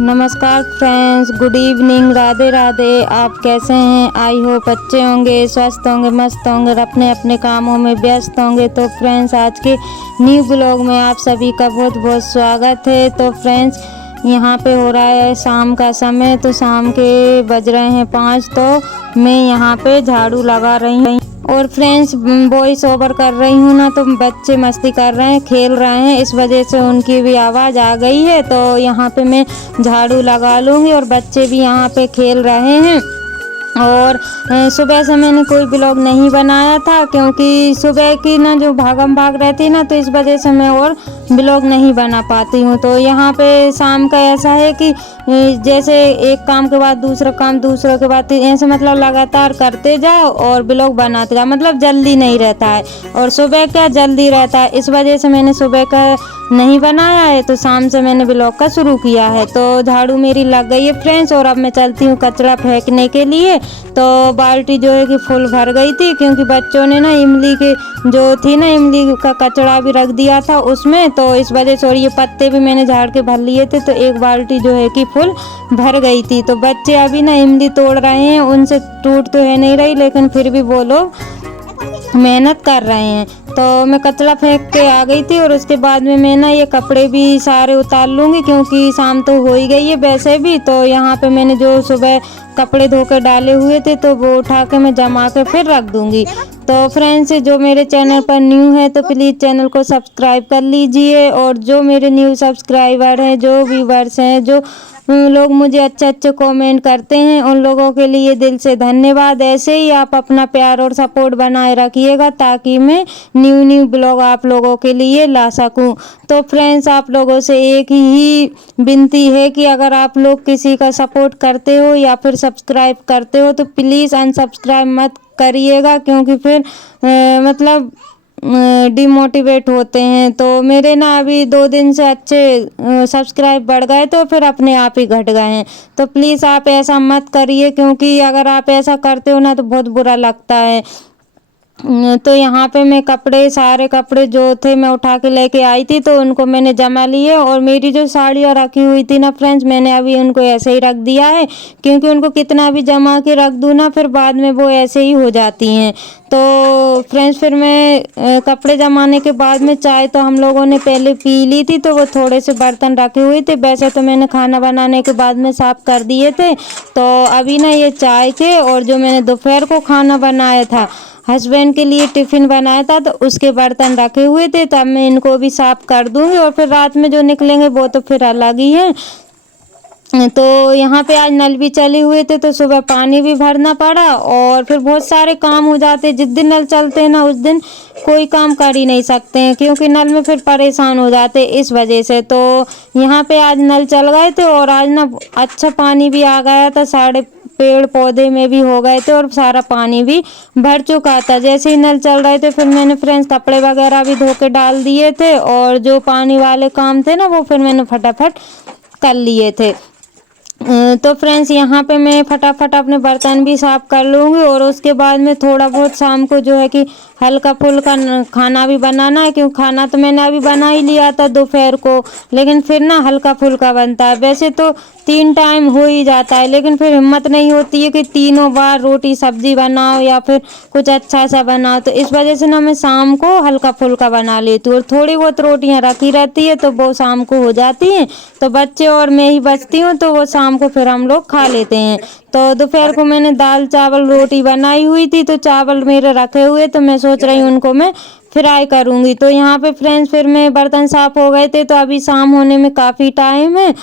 नमस्कार friends, good evening, Radhe Radhe. आप कैसे हैं? आई होप अच्छे होंगे, स्वस्थ होंगे, मस्त होंगे और अपने अपने कामों में व्यस्त होंगे। तो फ्रेंड्स, आज के न्यू ब्लॉग में आप सभी का बहुत बहुत स्वागत है। तो फ्रेंड्स, यहाँ पे हो रहा है शाम का समय। तो शाम के बज रहे हैं 5। तो मैं यहाँ पे झाड़ू लगा रही हूँ और फ्रेंड्स वॉइस ओवर कर रही हूँ ना, तो बच्चे मस्ती कर रहे हैं, खेल रहे हैं, इस वजह से उनकी भी आवाज़ आ गई है। तो यहाँ पे मैं झाड़ू लगा लूँगी और बच्चे भी यहाँ पे खेल रहे हैं। और सुबह से मैंने कोई ब्लॉग नहीं बनाया था, क्योंकि सुबह की ना जो भागम भाग रहती है ना, तो इस वजह से मैं और ब्लॉग नहीं बना पाती हूँ। तो यहाँ पे शाम का ऐसा है कि जैसे एक काम के बाद दूसरा काम, दूसरे के बाद ऐसे मतलब लगातार करते जाओ और ब्लॉग बनाते जाओ, मतलब जल्दी नहीं रहता है। और सुबह का जल्दी रहता है, इस वजह से मैंने सुबह का नहीं बनाया है, तो शाम से मैंने ब्लॉग का शुरू किया है। तो झाड़ू मेरी लग गई है फ्रेंड्स, और अब मैं चलती हूँ कचरा फेंकने के लिए। तो बाल्टी जो है कि फुल भर गई थी, क्योंकि बच्चों ने ना इमली के जो थी ना, इमली का कचरा भी रख दिया था उसमें। तो इस वजह से, और ये पत्ते भी मैंने झाड़ के भर लिए थे, तो एक बाल्टी जो है कि फुल भर गई थी। तो बच्चे अभी ना इमली तोड़ रहे हैं, उनसे टूट तो है नहीं रही, लेकिन फिर भी वो लोग मेहनत कर रहे हैं। तो मैं कचरा फेंक के आ गई थी, और उसके बाद में मैं ना ये कपड़े भी सारे उतार लूँगी, क्योंकि शाम तो हो ही गई है वैसे भी। तो यहाँ पे मैंने जो सुबह कपड़े धो के डाले हुए थे, तो वो उठा के मैं जमा के फिर रख दूँगी। तो फ्रेंड्स, जो मेरे चैनल पर न्यू है तो प्लीज़ चैनल को सब्सक्राइब कर लीजिए। और जो मेरे न्यू सब्सक्राइबर हैं, जो व्यूवर्स हैं, जो लोग मुझे अच्छे अच्छे कमेंट करते हैं, उन लोगों के लिए दिल से धन्यवाद। ऐसे ही आप अपना प्यार और सपोर्ट बनाए रखिएगा, ताकि मैं न्यू न्यू ब्लॉग आप लोगों के लिए ला सकूं। तो फ्रेंड्स, आप लोगों से एक ही विनती है कि अगर आप लोग किसी का सपोर्ट करते हो या फिर सब्सक्राइब करते हो, तो प्लीज़ अनसब्सक्राइब मत करिएगा, क्योंकि फिर मतलब डिमोटिवेट होते हैं। तो मेरे ना अभी 2 दिन से अच्छे सब्सक्राइब बढ़ गए, तो फिर अपने आप ही घट गए हैं। तो प्लीज़ आप ऐसा मत करिए, क्योंकि अगर आप ऐसा करते हो ना, तो बहुत बुरा लगता है। तो यहाँ पे मैं सारे कपड़े जो थे मैं उठा के लेके आई थी, तो उनको मैंने जमा लिए। और मेरी जो साड़ियाँ रखी हुई थी ना फ्रेंड्स, मैंने अभी उनको ऐसे ही रख दिया है, क्योंकि उनको कितना भी जमा के रख दूँ ना, फिर बाद में वो ऐसे ही हो जाती हैं। तो फ्रेंड्स, फिर मैं कपड़े जमाने के बाद में चाय तो हम लोगों ने पहले पी ली थी, तो वो थोड़े से बर्तन रखे हुए थे, वैसे तो मैंने खाना बनाने के बाद में साफ़ कर दिए थे। तो अभी ना ये चाय के, और जो मैंने दोपहर को खाना बनाया था, हस्बैंड के लिए टिफ़िन बनाया था, तो उसके बर्तन रखे हुए थे, तो अब मैं इनको भी साफ़ कर दूँगी। और फिर रात में जो निकलेंगे वो तो फिर अलग ही है। तो यहाँ पे आज नल भी चले हुए थे, तो सुबह पानी भी भरना पड़ा, और फिर बहुत सारे काम हो जाते। जिस दिन नल चलते हैं ना, उस दिन कोई काम कर ही नहीं सकते हैं, क्योंकि नल में फिर परेशान हो जाते इस वजह से। तो यहाँ पे आज नल चल गए थे, और आज ना अच्छा पानी भी आ गया था, सारे पेड़ पौधे में भी हो गए थे, और सारा पानी भी भर चुका था। जैसे ही नल चल रहे थे, फिर मैंने फ्रेंड्स कपड़े वगैरह भी धो के डाल दिए थे, और जो पानी वाले काम थे ना, वो फिर मैंने फटाफट कर लिए थे। तो फ्रेंड्स, यहाँ पे मैं फटाफट अपने बर्तन भी साफ़ कर लूँगी, और उसके बाद में थोड़ा बहुत शाम को जो है कि हल्का फुल्का खाना भी बनाना है, क्योंकि खाना तो मैंने अभी बना ही लिया था दोपहर को, लेकिन फिर ना हल्का फुल्का बनता है। वैसे तो 3 टाइम हो ही जाता है, लेकिन फिर हिम्मत नहीं होती है कि तीनों बार रोटी सब्जी बनाओ या फिर कुछ अच्छा सा बनाओ। तो इस वजह से ना मैं शाम को हल्का फुल्का बना लेती हूँ, और थोड़ी बहुत रोटियाँ रखी रहती है, तो वो शाम को हो जाती हैं। तो बच्चे और मैं ही बचती हूँ, तो वो शाम को फिर हम लोग खा लेते हैं। तो दोपहर को मैंने दाल चावल रोटी बनाई हुई थी, तो चावल मेरे रखे हुए, तो मैं सोच रही हूँ उनको मैं फ्राई करूँगी। तो यहाँ पे फ्रेंड्स, फिर मैं बर्तन साफ़ हो गए थे, तो अभी शाम होने में काफ़ी टाइम है।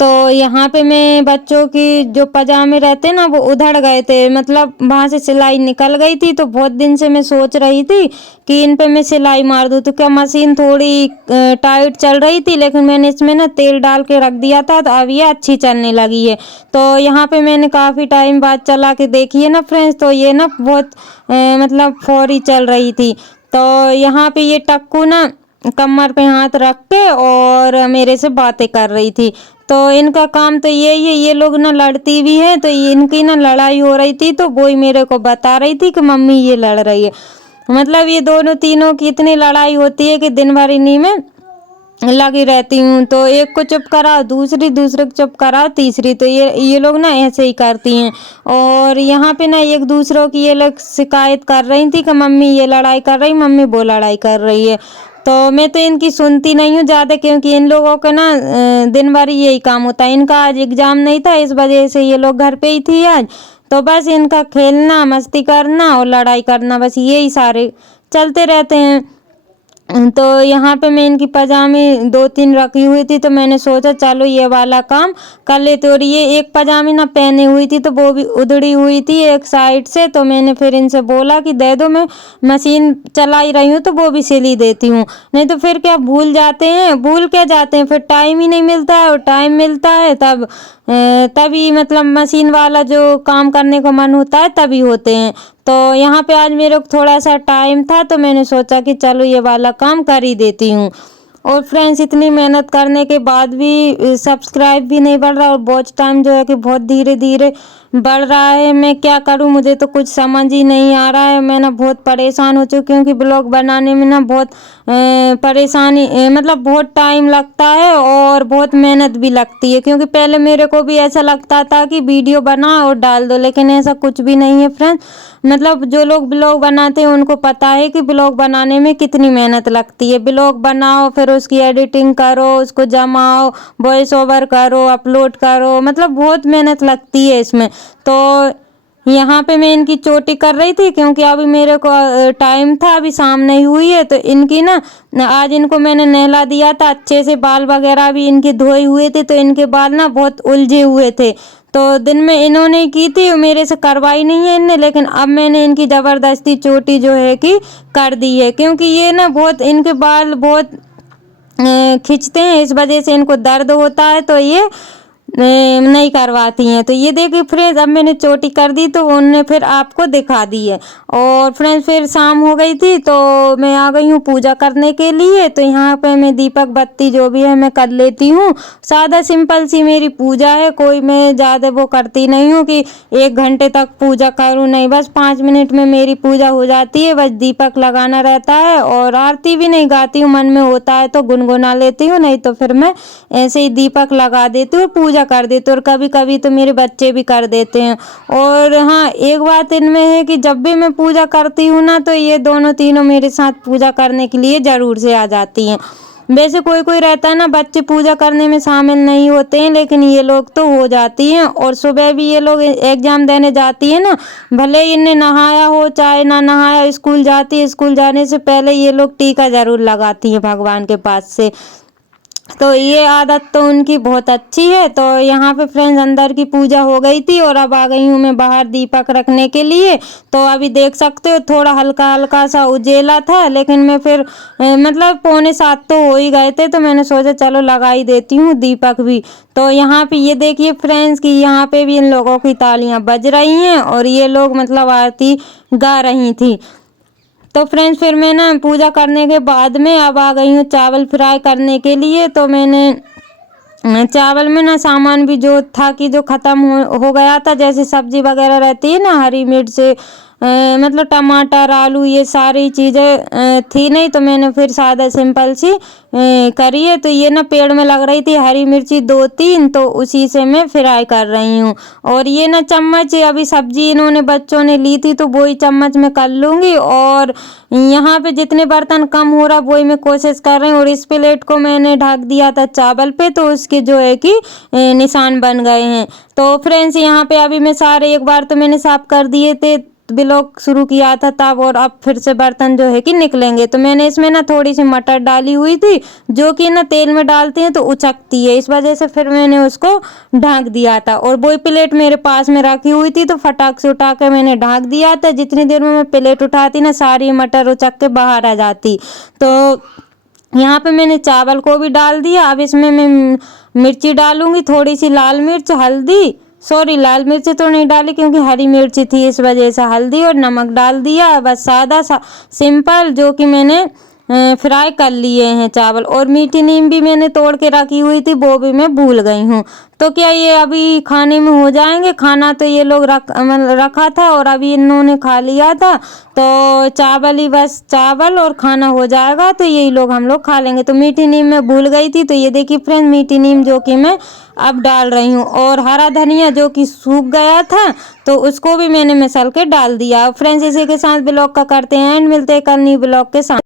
तो यहाँ पे मैं बच्चों की जो पजामे रहते ना, वो उधड़ गए थे, मतलब वहाँ से सिलाई निकल गई थी। तो बहुत दिन से मैं सोच रही थी कि इन पे मैं सिलाई मार दूँ, तो क्या मशीन थोड़ी टाइट चल रही थी, लेकिन मैंने इसमें ना तेल डाल के रख दिया था, तो अब ये अच्छी चलने लगी है। तो यहाँ पे मैंने काफ़ी टाइम बाद चला के देखी है ना फ्रेंड्स, तो ये ना बहुत मतलब फौरी चल रही थी। तो यहाँ पे ये टक्कू ना कमर पे हाथ रख के और मेरे से बातें कर रही थी। तो इनका काम तो यही है, ये लोग ना लड़ती भी है, तो इनकी ना लड़ाई हो रही थी, तो वो ही मेरे को बता रही थी कि मम्मी ये लड़ रही है। मतलब ये दोनों तीनों की इतनी लड़ाई होती है कि दिन भर इन्हीं में लगी रहती हूँ। तो एक को चुप कराओ दूसरे को चुप कराओ तीसरी, तो ये लोग ना ऐसे ही करती हैं। और यहाँ पे ना एक दूसरों की ये लोग शिकायत कर रही थी कि मम्मी ये लड़ाई कर रही, मम्मी वो लड़ाई कर रही है। तो मैं तो इनकी सुनती नहीं हूँ ज़्यादा, क्योंकि इन लोगों का ना दिन भर यही काम होता है। इनका आज एग्ज़ाम नहीं था, इस वजह से ये लोग घर पे ही थी आज। तो बस इनका खेलना, मस्ती करना और लड़ाई करना, बस यही सारे चलते रहते हैं। तो यहाँ पे मैं इनकी पजामे 2-3 रखी हुई थी, तो मैंने सोचा चलो ये वाला काम कर लेते। और ये एक पजामी ना पहनी हुई थी, तो वो भी उधड़ी हुई थी एक साइड से। तो मैंने फिर इनसे बोला कि दे दो, मैं मशीन चला ही रही हूँ तो वो भी सिल ही देती हूँ, नहीं तो फिर क्या भूल क्या जाते हैं, फिर टाइम ही नहीं मिलता है। और टाइम मिलता है तभी मतलब मशीन वाला जो काम करने को मन होता है तभी होते हैं। तो यहाँ पे आज मेरे को थोड़ा सा टाइम था, तो मैंने सोचा कि चलो ये वाला काम कर ही देती हूँ। और फ्रेंड्स, इतनी मेहनत करने के बाद भी सब्सक्राइब भी नहीं बढ़ रहा, और वॉच टाइम जो है कि बहुत धीरे धीरे बढ़ रहा है। मैं क्या करूं, मुझे तो कुछ समझ ही नहीं आ रहा है। मैं ना बहुत परेशान हो चुकी हूँ, क्योंकि ब्लॉग बनाने में ना बहुत परेशानी मतलब बहुत टाइम लगता है और बहुत मेहनत भी लगती है। क्योंकि पहले मेरे को भी ऐसा लगता था कि वीडियो बना और डाल दो, लेकिन ऐसा कुछ भी नहीं है फ्रेंड्स। मतलब जो लोग ब्लॉग बनाते हैं उनको पता है कि ब्लॉग बनाने में कितनी मेहनत लगती है। ब्लॉग बनाओ, फिर उसकी एडिटिंग करो, उसको जमाओ, वॉइस ओवर करो, अपलोड करो, मतलब बहुत मेहनत लगती है इसमें। तो यहाँ पे मैं इनकी चोटी कर रही थी, क्योंकि अभी मेरे को टाइम था, अभी शाम नहीं हुई है। तो इनकी ना आज इनको मैंने नहला दिया था अच्छे से, बाल वगैरह भी इनके धोए हुए थे, तो इनके बाल ना बहुत उलझे हुए थे। तो दिन में इन्होंने की थी, मेरे से करवाई नहीं है इनने, लेकिन अब मैंने इनकी ज़बरदस्ती चोटी जो है कि कर दी है। क्योंकि ये ना बहुत इनके बाल बहुत खींचते हैं, इस वजह से इनको दर्द होता है, तो ये नहीं करवाती हैं। तो ये देखिए फ्रेंड्स, अब मैंने चोटी कर दी, तो उनने फिर आपको दिखा दी है। और फ्रेंड्स फिर शाम हो गई थी, तो मैं आ गई हूँ पूजा करने के लिए। तो यहाँ पे मैं दीपक बत्ती जो भी है मैं कर लेती हूँ। सादा सिंपल सी मेरी पूजा है, कोई मैं ज़्यादा वो करती नहीं हूँ कि 1 घंटे तक पूजा करूँ, नहीं, बस 5 मिनट में मेरी पूजा हो जाती है। बस दीपक लगाना रहता है, और आरती भी नहीं गाती हूँ, मन में होता है तो गुनगुना लेती हूँ, नहीं तो फिर मैं ऐसे ही दीपक लगा देती हूँ, पूजा कर देते। और कभी कभी तो मेरे बच्चे भी कर देते हैं। और हाँ, एक बात इनमें है कि जब भी मैं पूजा करती हूँ ना, तो ये दोनों तीनों मेरे साथ पूजा करने के लिए ज़रूर से आ जाती हैं। वैसे कोई कोई रहता है ना, बच्चे पूजा करने में शामिल नहीं होते हैं, लेकिन ये लोग तो हो जाती हैं। और सुबह भी ये लोग एग्जाम देने जाती है ना, भले इन्हें नहाया हो चाहे ना नहाया, स्कूल जाती है, स्कूल जाने से पहले ये लोग टीका ज़रूर लगाती हैं भगवान के पास से। तो ये आदत तो उनकी बहुत अच्छी है। तो यहाँ पे फ्रेंड्स अंदर की पूजा हो गई थी, और अब आ गई हूँ मैं बाहर दीपक रखने के लिए। तो अभी देख सकते हो थोड़ा हल्का हल्का सा उजेला था, लेकिन मैं फिर मतलब 6:45 तो हो ही गए थे, तो मैंने सोचा चलो लगा ही देती हूँ दीपक भी। तो यहाँ पे ये देखिए फ्रेंड्स कि यहाँ पे भी इन लोगों की तालियां बज रही हैं, और ये लोग मतलब आरती गा रही थी। तो फ्रेंड्स फिर मैं ना पूजा करने के बाद में अब आ गई हूँ चावल फ्राई करने के लिए। तो मैंने चावल में ना सामान भी जो था कि जो ख़त्म हो गया था, जैसे सब्जी वगैरह रहती है ना, हरी मिर्च मतलब टमाटर आलू ये सारी चीज़ें थी नहीं, तो मैंने फिर सादा सिंपल सी करी है। तो ये ना पेड़ में लग रही थी हरी मिर्ची 2-3, तो उसी से मैं फ्राई कर रही हूँ। और ये ना चम्मच अभी सब्जी इन्होंने बच्चों ने ली थी, तो वही चम्मच मैं कर लूँगी। और यहाँ पे जितने बर्तन कम हो रहा वही मैं कोशिश कर रही हूँ। और इस प्लेट को मैंने ढक दिया था चावल पे, तो उसके जो है कि निशान बन गए हैं। तो फ्रेंड्स यहाँ पे अभी मैं सारे एक बार तो मैंने साफ कर दिए थे, ब्लॉग शुरू किया था तब, और अब फिर से बर्तन जो है कि निकलेंगे। तो मैंने इसमें ना थोड़ी सी मटर डाली हुई थी, जो कि ना तेल में डालते हैं तो उचकती है, इस वजह से फिर मैंने उसको ढक दिया था। और वही प्लेट मेरे पास में रखी हुई थी, तो फटाक से उठा के मैंने ढक दिया था। जितनी देर में मैं प्लेट उठाती ना, सारी मटर उचक के बाहर आ जाती। तो यहाँ पे मैंने चावल को भी डाल दिया। अब इसमें मैं मिर्ची डालूंगी, थोड़ी सी लाल मिर्च, हल्दी, सॉरी लाल मिर्च तो नहीं डाली क्योंकि हरी मिर्ची थी, इस वजह से हल्दी और नमक डाल दिया। बस सादा सा सिंपल जो कि मैंने फ्राई कर लिए हैं चावल। और मीठी नीम भी मैंने तोड़ के रखी हुई थी, वो भी मैं भूल गई हूँ। तो क्या ये अभी खाने में हो जाएंगे? खाना तो ये लोग रखा था और अभी इन्होंने खा लिया था, तो चावल ही, बस चावल और खाना हो जाएगा, तो यही लोग हम लोग खा लेंगे। तो मीठी नीम मैं भूल गई थी, तो ये देखिए फ्रेंड मीठी नीम जो कि मैं अब डाल रही हूँ। और हरा धनिया जो कि सूख गया था, तो उसको भी मैंने मसल के डाल दिया। फ्रेंड्स, इसी के साथ ब्लॉग का करते हैं एंड मिलते हैं कल न्यू ब्लॉग के साथ।